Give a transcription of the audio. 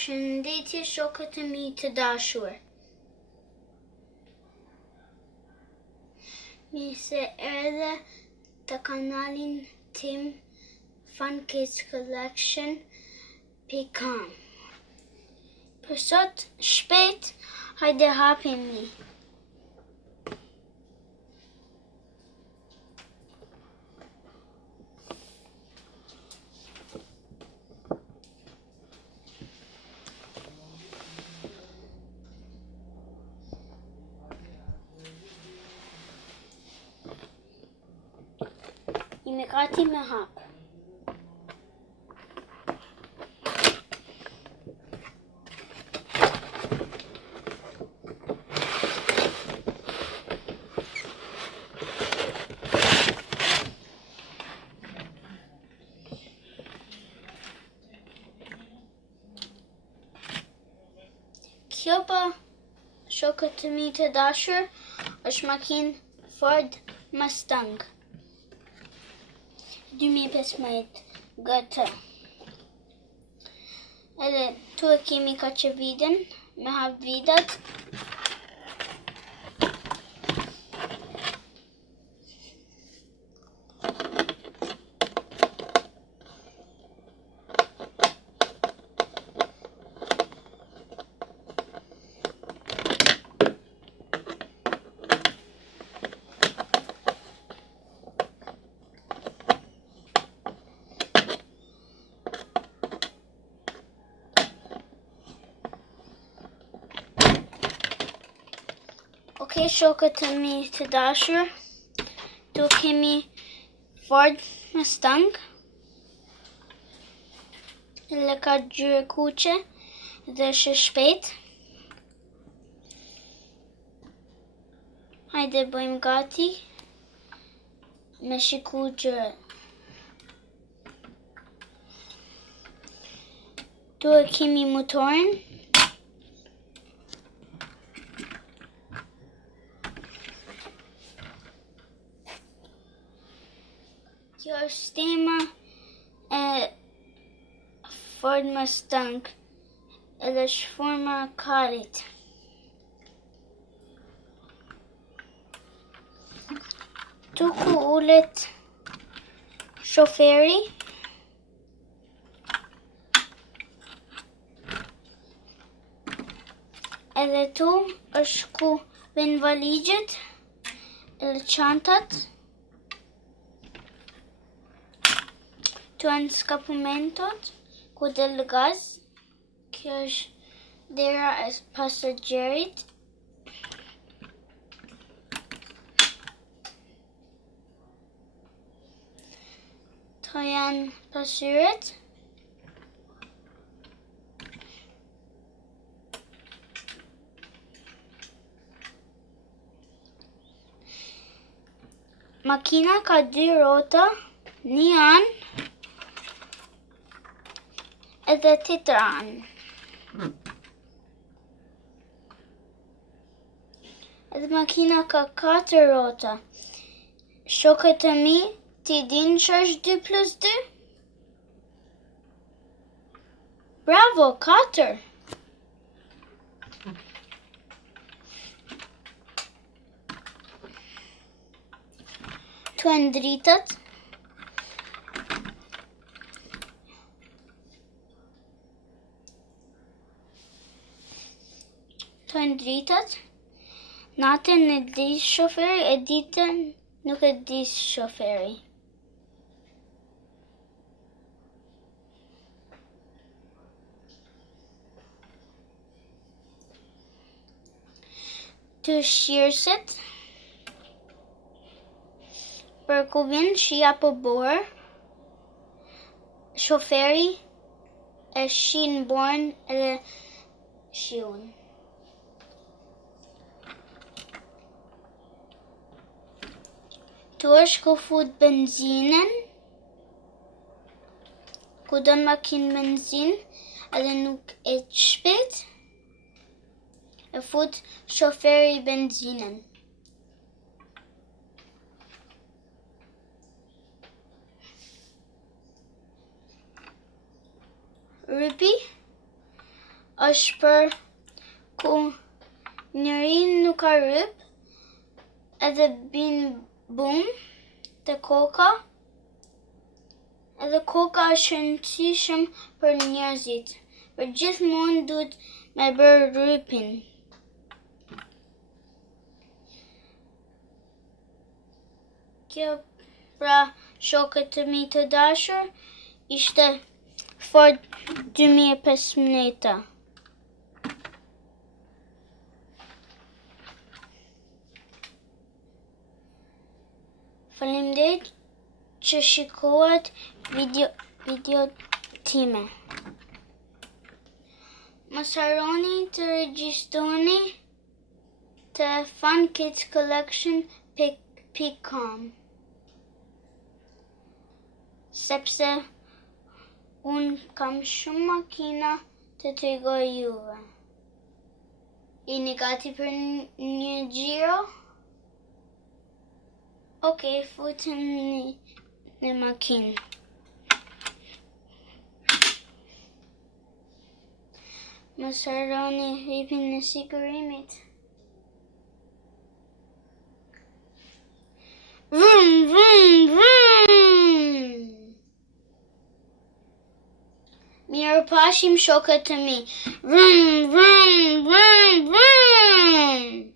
Shëndetje shokët e mi të dashur. Mirë se erdhe të kanalin tim funkidscollection.com. Për sot shpejt, hajde hapemi. Jemi gati me hap. Kjo po, shokët të mi të dashur, është makinë Ford Mustang 2015 GT. Edhe tu e kemi kaçevidin me hap vidat. Ok, shokët të mi të dashur, tu kemi Ford Mustang, edhe ka ngjyrë Kuqe dhe është shpejt. Hajde bëjmë gati me shiku ngjyrën. Tu e kemi motorin. Kjo është sistema e Ford Mustang, edhe është forma e karit. Tu ku ulet shoferi, edhe tu është ku vjen valigjet edhe çantat. Tu janë skapumentot ku del gaz. Kjo është dera e pasagjerit. Këto janë pasyret. Makina ka 2 rrota, një anë edhe tjetër anë. Edhe makina ka 4 rrota. Shokët e mi, ti din që është 2+2? Bravo, 4! Tu janë dritat. Tu janë dritat. Natën e di shoferi, e ditën nuk e di shoferi. Tu shirëset, për ku vjen shi apo borë, shoferi e shin borën edhe shiun. Tu është ku fut benzinën, ku don makinë benzinë edhe nuk e shpejt, e fut shoferi benzinën. Rypi është për ku njëri nuk ka rryp edhe bin bum te koka. Edhe koka është e rëndësishme për njerëzit. Për gjithmonë duhet me bërë rrypin. Kjo pra shokët të mi të dashur ishte Ford 2015. Faleminderit që shikohet video time. Mos harroni të regjistroni të funkidscollection.com sepse unë kam shumë makina të tregoj juve. Jeni gati për një xhiro? Okej, futemi në makinë. Mos harroni rrypin e sigurimit. Vrum, vrum, vrum! Mirë pashim shokët të mi. Vrum, vrum, vrum, vrum!